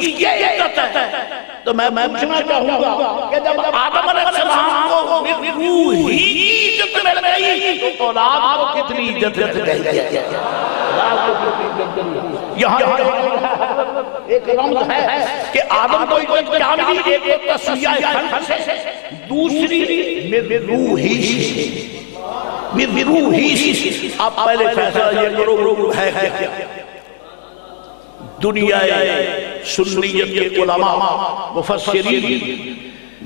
کی یہ عزت ہے۔ تو میں پوچھنا چاہوں گا کہ جب آدم علیہ السلام کو روح ہی کی عزت مل گئی تو اولاد کو کتنی عزت مل گئی؟ یہاں ایک رمز ہے کہ آدم کو عزت کیا ملی؟ ایک تصویہ خلق سے، دوسری من روحی سے، من روحی سے۔ آپ پہلے فیصلہ یہ کرو ہے کیا؟ دنیا سنیت کے علماء مفسرین،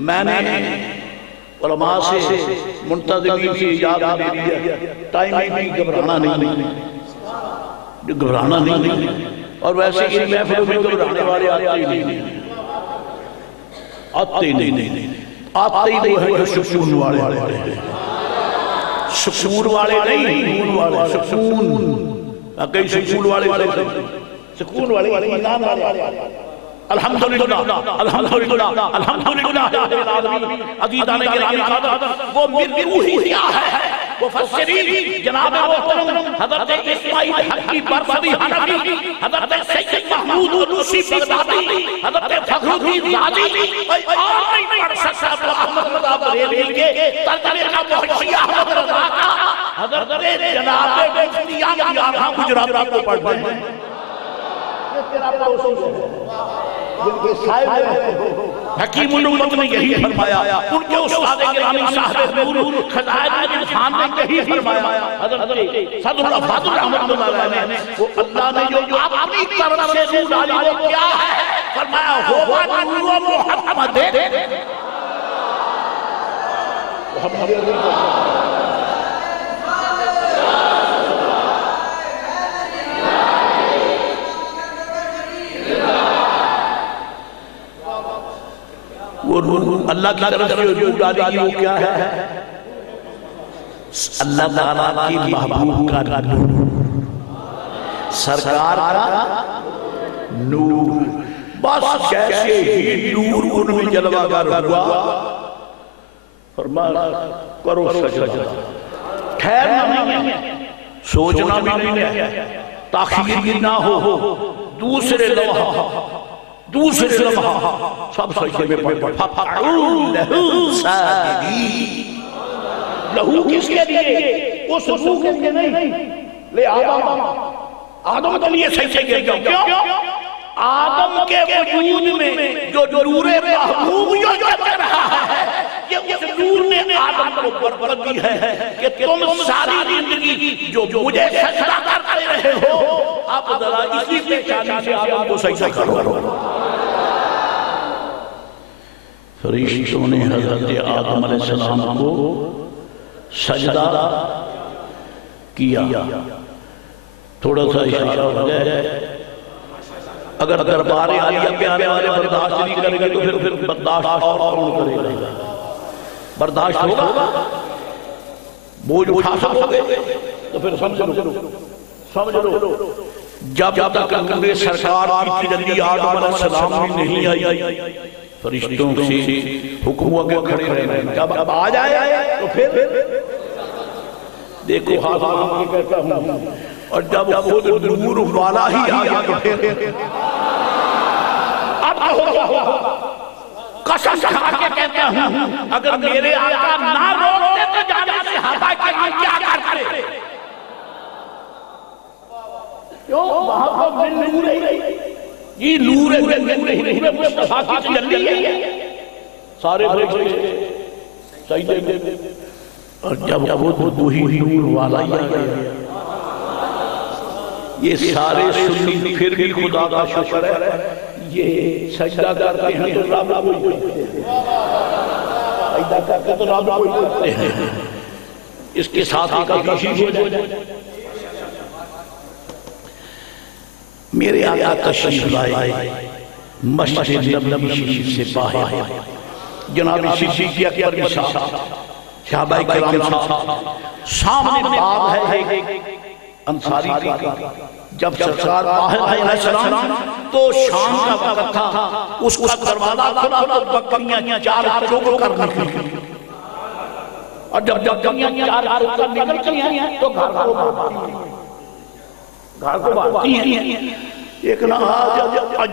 میں نے علماء سے منتظمین سے اجازت لے لیا، ٹائم بھی گھبرانا نہیں، گھبرانا نہیں، اور ویسے ان محفلوں میں گھبرانے والے آتے ہی نہیں، آتے ہی وہ ہیں جو سکون والے ہیں، سکون والے نہیں، کئی سکون والے سکون والے ایمان والے الحمدللہ الحمدللہ الحمدللہ عزیزان گرامی وہ من روحی کیا ہے؟ مفسرین جناب محترم حضرت اسماعیل حقی برفضی حنفی، حضرت سید محمود نوسی بغدادی، حضرت فخر الدین رازی، اور نہیں پڑھ سکتا احمد رضا بریلوی کے ترجمے کا محشی احمد رضا کا، حضرت جناب مفتی آنکھاں گجرات کو پڑھ دیں۔ حکیم الامت نے یہی فرمایا، ان کے استاد گرامی صاحب نور خزائن الدین خان نے یہی فرمایا، حضرت صدر اللہ فاضل رحمت اللہ علیہ نے وہ اللہ نے جو اپنی طرف سے نور ڈالی وہ کیا ہے؟ فرمایا ہوا نور محمد اللہ کی طرف سے نور ڈالی وہ کیا ہے؟ اللہ تعالیٰ کی محبوب کا نور، سرکار کا نور، بس جیسے ہی نور ان میں جلوہ گر ہوا فرمایا کرو سجدہ، ٹھہرنا نہیں ہے، سوچنا بھی نہیں ہے، تاخیر نہ ہو، دوسرے لمحہ سب سجدے میں پڑھ فَقَعُوا لَهُ سَاجِدِينَ۔ لہو کس کے لیے؟ اس روح کے لیے نہیں، لے آدم کے لیے سجدے کے لیے۔ کیوں؟ آدم کے وجود میں جو نور محبوب جو چل رہا ہے، یہ اس نور نے آدم کو برکت دی ہے کہ تم ساری زندگی جو مجھے سجدہ کرتے رہے ہو، آپ ذرا اسی پیشانی سے آدم کو سجدہ کرو۔ فرشتوں نے حضرت آدم علیہ السلام کو سجدہ کیا۔ تھوڑا سا اشارہ ہو جائے، اگر دربار عالیہ پہ آنے والے برداشت نہیں کریں گے تو پھر برداشت اور کون کرے گا؟ برداشت ہوگا؟ بوجھ اٹھا سکو گے تو پھر سمجھ لو جب تک نور سرکار کی تجلی آدم علیہ السلام میں نہیں آئی، فرشتوں سے حکم ہوا کہ کھڑے رہے، جب آ جائے تو پھر دیکھو حاضر کہتا ہوں، اور جب خود نور والا ہی آیا تو پھر اب ہوگا۔ قسم کھا کے کہتا ہوں اگر میرے آقا نہ روکتے تو جانے سے صحابہ کرام کیا کرتے؟ کیوں؟ وہاں پر من نور ہے، یہ نور ہے، نور مصطفیٰ کی تجلی ہے، سارے سجدے میں، اور جب خود وہی نور والا ہی آیا، یہ سارے سنی پھر بھی خدا کا شکر ہے، یہ سجدہ کرتے ہیں تو رب کوئی کرتے ہیں، سجدہ کرتے تو رب کوئی کرتے ہیں، اس کے ساتھ ہی کا کشی ہو جائے۔ میرے آقا تشریف لائے مسجد نبوی شریف سے باہر، جناب صدیق اکبر کے ساتھ صحابہ کرام صاحب، سامنے باغ ہے انصاری کا، جب سرکار باہر علیہ السلام تو شام کا وقت تھا، اس کا دروازہ کھلا تو بکریاں چار چوک کر نکلی، اور جب بکریاں چار چوک کر نکلتی ہیں تو گھر کو بھاگتی ہیں، ایک آج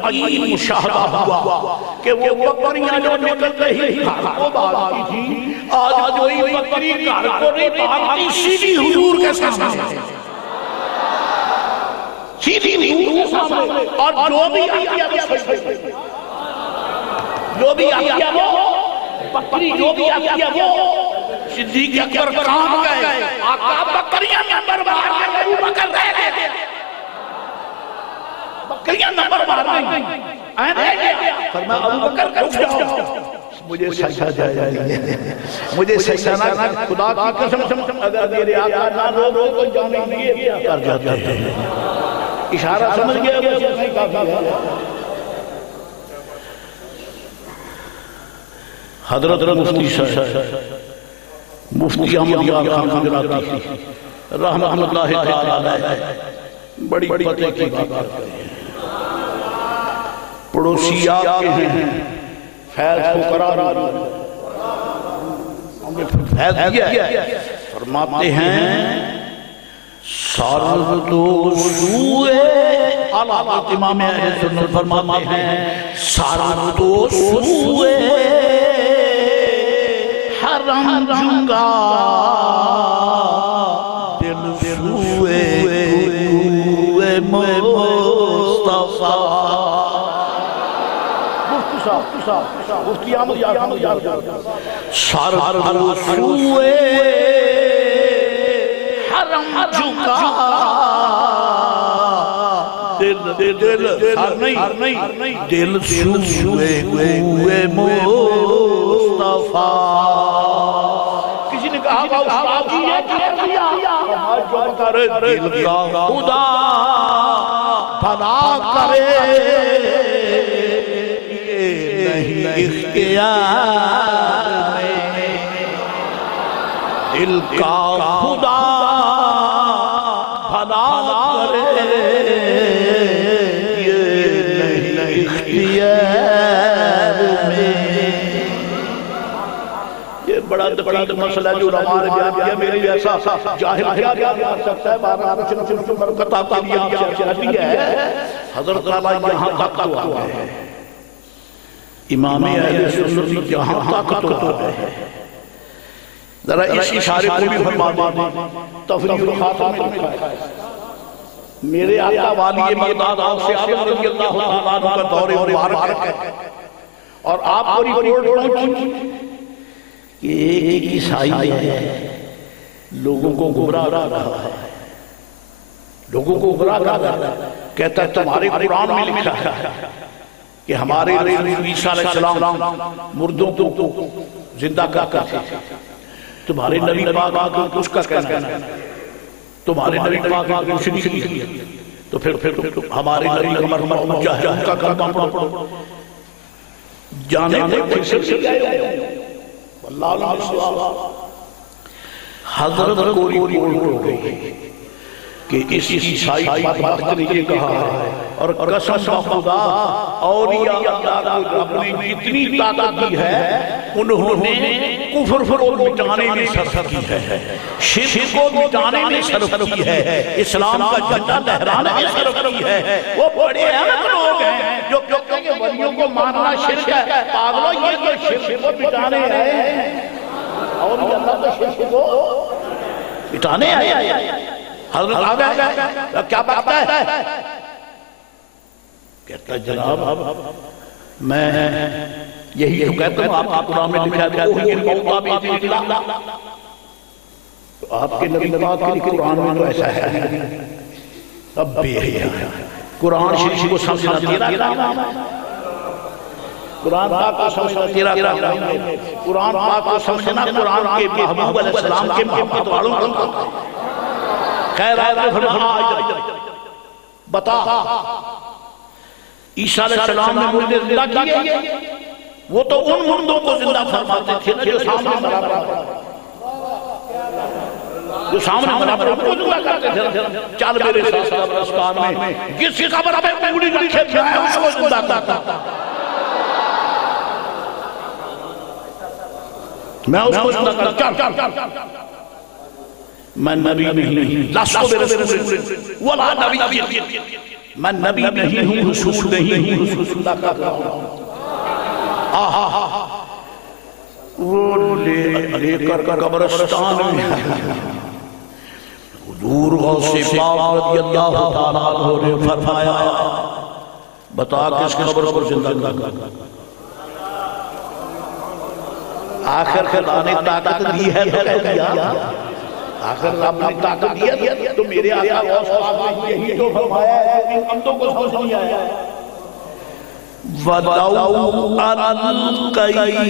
عجیب مشاہدہ ہوا کہ وہ بکریاں جو نکل رہی گھر کو بھاگتی تھی، آج کوئی بکری گھر کو نہیں بھاگتی، سیدھی حضور کے سامنے، سیدھی حضور کے سامنے، اور جو بھی آتی ہے وہ سجدے، جو بھی آتی ہے وہ بکری، جو بھی آتی ہے وہ صدیق اکبر کام گئے، آقا بکریاں نمبر مار کے ابو بکر رہ گئے، بکریاں نمبر مار گئی، رہ گیا، فرمایا ابو بکر رک جاؤ، مجھے سجدہ جائے، مجھے سجدہ نہ، خدا کی قسم اگر میرے آقا نہ رو تو جانے لیے کیا کر جاتے ہیں، اشارہ سمجھ گیا وہ نہیں کافی ہے۔ حضرت مفتی صاحب مفتی احمد یار خان گجراتی رحمت اللہ تعالی علیہ بڑی پتے کی بات کرتے ہیں، پڑوسی آپ کے ہیں، فیض کو قرار فیض دیا، فرماتے ہیں سرد و سوئے حضرت امام اہل سنت فرماتے ہیں سرد و سوئے حرم جنگا دل سوئے کوئے مصطفیٰ۔ مفتی احمد یار سرد و سوئے حرم جنگا دل سوئے کوئے مصطفیٰ۔ کسی نے کہا استاد جی یہ کہہ دیا، دل کا خدا بھلا کرے نہیں اختیار میں، دل کا خدا بھلا کرے یہ نہیں اختیار میں۔ یہ بڑا دقیق مسئلہ جو علماء نے بیان کیا، میرے جیسا جاہل کیا بیان سکتا ہے، بارہ کچھ برکت آپ کے لیے آپ سے چاہتی ہے۔ حضرت علی یہاں تک تو آئے ہیں، امام اہل سنت یہاں تک تو آئے ہیں، ذرا اس اشارے کو بھی فرما دیں۔ تفریح الخاتم میں لکھا ہے میرے آقا والی بغداد غوث اعظم رضی اللہ تعالیٰ عنہ کا دور مبارک ہے، اور آپ کو رپورٹ پہنچی کہ ایک عیسائی ہے لوگوں کو گمراہ کر رہا ہے، لوگوں کو گمراہ کر رہا ہے، کہتا ہے تمہارے قرآن میں لکھا ہے کہ ہمارے رسول عیسیٰ علیہ السلام مردوں کو زندہ کرتے تھے، تمہارے نبی پاک اس کا کہنا ہے، تمہارے نبی پاک کچھ نہیں کیا، تو پھر ہمارے نبی کا مرحوم کیا ہے، ان کا کلمہ پڑھو، جانے میں پھر سے گئے اللہ علیہ حضرت کو رپورٹ ہو گئی کہ اس عیسائی پر نے یہ کہا ہے، اور قسم خدا اولیاء اللہ کو رب نے جتنی طاقت دی ہے انہوں نے کفر کو مٹانے میں صرف کی ہے، شرک کو مٹانے میں صرف کی ہے، اسلام کا جھنڈا لہرانے میں صرف کی ہے۔ وہ بڑے احمد لوگ ہیں جو کہتے ہیں کہ ولیوں کو ماننا شرک ہے، پاگلوں یہ تو شرک کو مٹانے ہیں، اولیاء اللہ تو شرک کو مٹانے آئے۔ حضرت آگئے کیا بات ہے؟ کہتا ہے جناب میں یہی تو کہتا ہوں، آپ کا قرآن میں لکھا ہے اوہی الموتیٰ بإذن اللہ، تو آپ کے نبی پاک کے قرآن میں تو ایسا ہے، اب بھی ہے قرآن شریف کو سمجھنا تیرا کام ہے، قرآن پاک کو سمجھنا تیرا کام ہے، قرآن پاک کو سمجھنا قرآن کے محبوب علیہ السلام کے محبت والوں کا کام ہے۔ خیر آئے فرمایا بتا عیسیٰ علیہ السلام نے مردے زندہ کیے، وہ تو ان مردوں کو زندہ فرماتے تھے جو سامنے مرا پڑا، جو سامنے مرا پڑا وہ زندہ کرتے تھے، چل میرے ساتھ قبرستان میں جس کی قبر پہ انگلی رکھے تھے میں اس کو زندہ کرتا، میں اس کو زندہ کرتا، میں نبی نہیں لستو برسول ولا نبی، میں نبی نہیں ہوں، رسول نہیں ہوں، رسول اللہ کا ہوں۔ وہ لے کر قبرستان میں حضور غوث پاک رضی اللہ تعالیٰ عنہ نے فرمایا بتا کس قبر کو زندہ کر۔ آخر خدا نے طاقت دی ہے تو کہہ دیا، آخر رب نے طاقت دی ہے تو میرے آقا غوث پاک نے یہی جو فرمایا ہے ان امدوں کو سمجھ نہیں آیا ہے۔ وَلَوْ أَلْقَيْتُ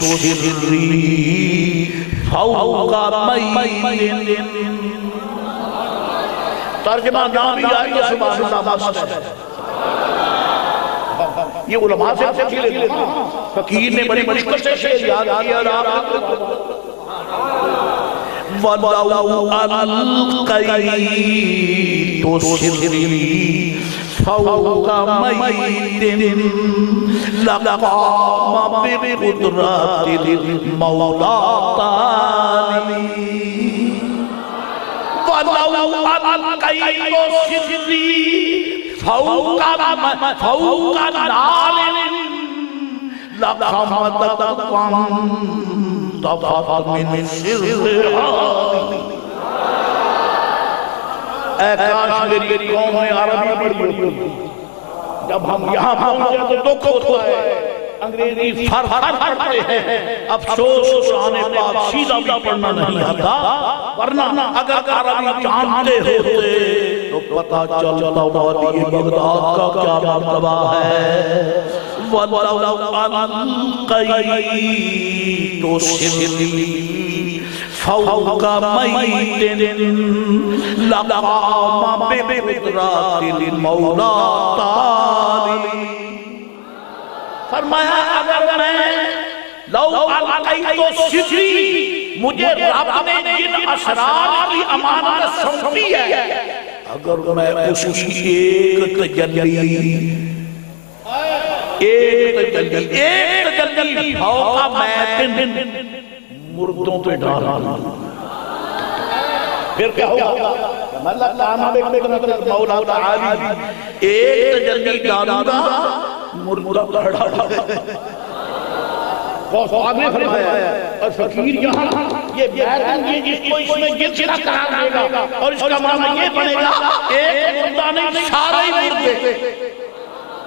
سِرِّي فَوْقَ مَيْتٍ۔ ترجمہ نہ بھی آئی تو سبحان اللہ مست ہے۔ یہ علماء سے پوچھ لیتے ہیں، فقیر نے بڑی مشکل سے شعر یاد کیا اور آپ وَلَوْ أَلْقَيْتُ سِرِّي فوق ميت لقام بقدرات المولى تعالي ولو ألقيت سري فوق نار لخمدت وانطفت من سرها۔ اے کاش میری قوم میں عربی پڑھی ہوتی، جب ہم یہاں پہنچے تو دکھ ہوتا ہے، انگریزی فر پڑھتے ہیں، افسوس قرآن پاک سیدھا بھی پڑھنا نہیں آتا، ورنہ اگر عربی جانتے ہوتے تو پتہ چلتا وادی بغداد کا کیا مرتبہ ہے۔ وَلَوْ أَلْقَيْتُ سِرِّي فوق ميت لقام بقدرات المولى تعالى۔ فرمایا اگر میں لو القیت سری، مجھے رب نے جن اسرار کی امانت سونپی ہے، اگر میں اس کی ایک تجلی فوق میت مردوں پہ ڈالا، پھر کیا ہوگا؟ اللہ تعالیٰ مولا تعالی ایک تجلی ڈالوں گا مردہ پہ ڈالا۔ غوث پاک نے فرمایا اور فقیر یہاں یہ بیعت جس کو اس میں جنس کا قرار دے گا اور اس کا معنی یہ بنے گا ایک مردہ نہیں سارے ہی مردے،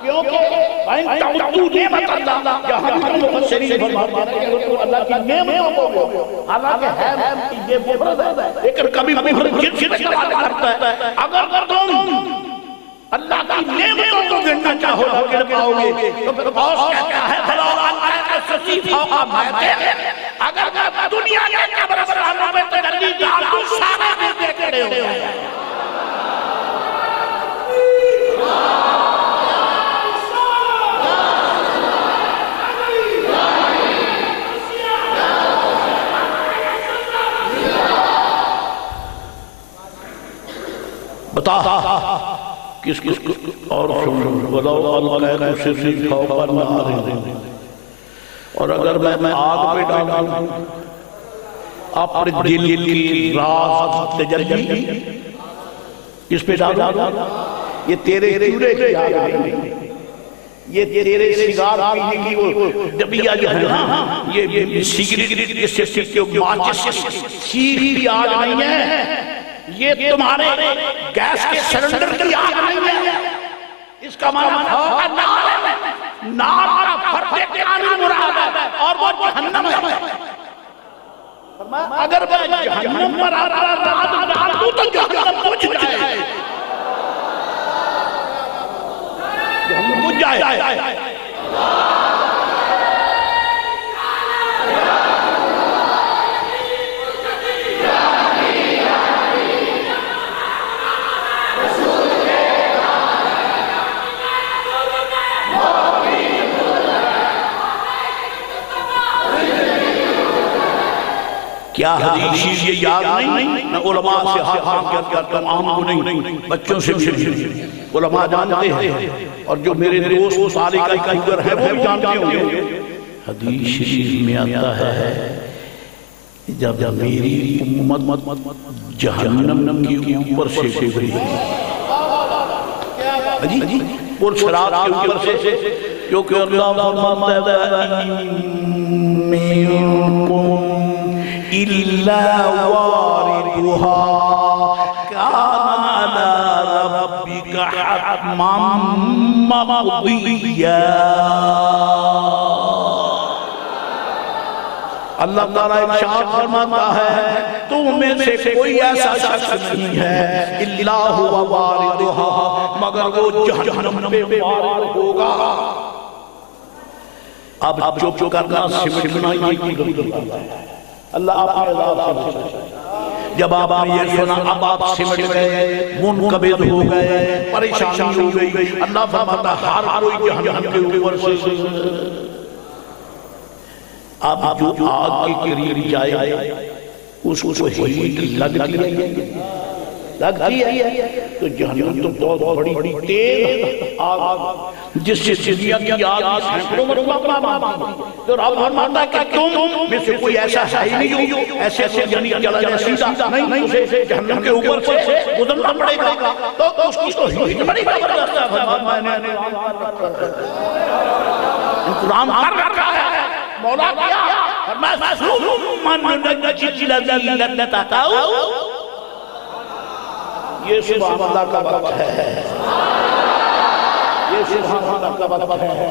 کیونکہ وَإِن تَعُدُّوا نِعْمَتَ اللَّهِ، یہاں بھی مفسرین فرماتے ہیں کہ اگر اللہ کی نعمتوں کو، حالانکہ ہے یہ مفرد ہے لیکن کبھی مفرد جنس میں استعمال کرتا ہے، اگر تم اللہ کی نعمتوں کو گننا چاہو تو گر پاؤ گے، تو پھر غوث کہتا ہے بھلا اللہ سچی فوق میت، اگر دنیا کے قبرستانوں میں تجلی ڈال تو سارے مردے کھڑے ہو گئے۔ بتا کس اور وَلَوْ أَلْقَيْتُ سِرِّي فَوْقَ النَّارِ، اور اگر میں آگ پہ ڈالوں اپنے دل کی راز تجلی اس پہ ڈالوں، یہ تیرے چولہے کی آگ نہیں، یہ تیرے سگار پینے کی وہ ڈبیا جو ہے نا، یہ سگریٹ سے ماچس سیری کی آگ نہیں ہے، یہ تمہارے گیس کے سلنڈر کی آگ نہیں ہے، اس کا معنی فوق نار ہے، نار کا فرد قانون مراد ہے اور وہ جہنم ہے۔ اگر میں جہنم پر رات ڈال دوں تو جہنم بجھ جائے، جہنم بجھ جائے۔ کیا حدیث یہ یاد نہیں؟ میں علماء سے ہاتھ کرتا ہوں، عام کو نہیں، بچوں سے بھی علماء جانتے ہیں، اور جو میرے دوست سالکہ کیگر ہیں وہ بھی جانتے ہوں گے۔ حدیث شریف میں آتا ہے جب میری امت جہنم کی اوپر سے گزری اور شراب کے اوپر سے کیونکہ اللہ فرماتا ہے مِنْكُمْ إِلَّا وَارِدُهَا كَانَ عَلَى رَبِّكَ حَتْمًا مَقْضِيًّا اللہ تعالیٰ ارشاد فرماتا ہے تم میں سے کوئی ایسا شخص نہیں ہے الا هو واردها مگر وہ جہنم میں وارد ہوگا۔ اب چپ کرنا سمٹنا یہ اللہ آپ نے عذاب سے بچا۔ جب آپ نے یہ سنا اب آپ سمٹ گئے، منقبض ہو گئے، پریشانی ہو گئی، اللہ فرماتا ہر کوئی جہنم کے اوپر سے اب جو آگ کے قریب جائے اس کو ہیٹ لگتی ہے تو جہنم تو بہت بڑی تیز آگ جس سے دنیا کی آگ سینکڑوں مرتبہ مانتی تو رب فرماتا ہے کہ تم میں سے کوئی ایسا ہے ہی نہیں ہو ایسے یعنی چلا جائے سیدھا نہیں اسے جہنم کے اوپر سے گزرنا پڑے گا تو اس کی تو ہیٹ بڑی زبردست ہے فرمایا میں نے قرآن کر رکھا ہے مولا کیا فرمایا ثم ننجی الذین اتقوا یہ سبحان اللہ کا وقت ہے یہ سبحان اللہ کا وقت ہے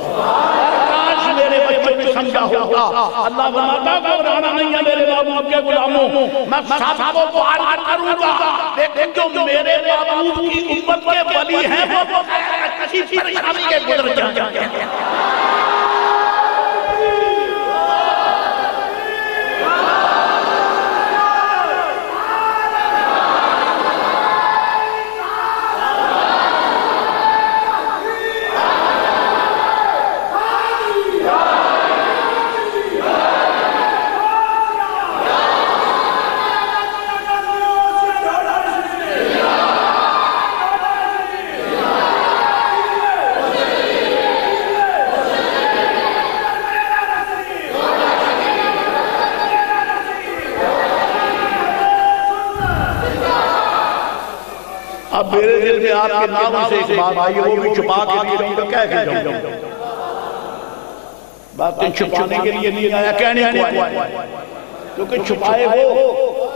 کاش میرے بچوں نے سمجھا ہوگا اللہ فرماتا گھبرانا نہیں ہے میرے محبوب کے غلاموں میں سب کو پار کروں گا لیکن جو میرے محبوب کی امت کے ولی ہیں وہ کسی پریشانی کے گزر جائیں گے۔ اب میرے دل میں آپ کے نام سے ایک بات آئی وہ بھی چھپا کے لیے تو کہہ کے جاؤں باتیں چھپانے کے لیے نہیں آیا کہنے کو آیا کیونکہ چھپائے وہ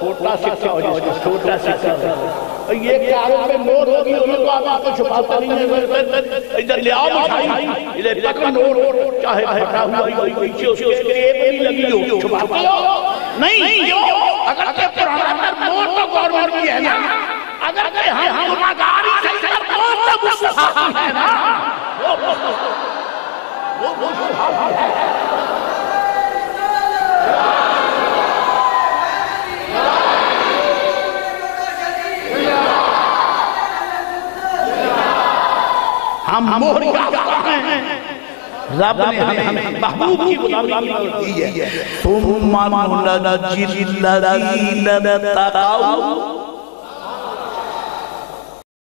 چھوٹا سکھا ہو جس چھوٹا سکھا یہ کاروں پہ نور ہوگی انہوں کو آپ کو چھپاتا نہیں ہے ادھر لے آؤ مٹھائی ادھر پکا نور چاہے بھٹا ہوا پیچھے اس کے کریب نہیں لگی ہو چھپاتے ہو نہیں اگر کہ پرانا پر نور تو گورنمنٹ کی ہے نا اگر کہ ہم گناہگاری سے کر نور تو مصطفیٰ ہے نا وہ مصطفیٰ ہے ہم موہری آفتا ہیں رب نے ہمیں محبوب کی غلامی کی ہے ثم ننجی الذین اتقوا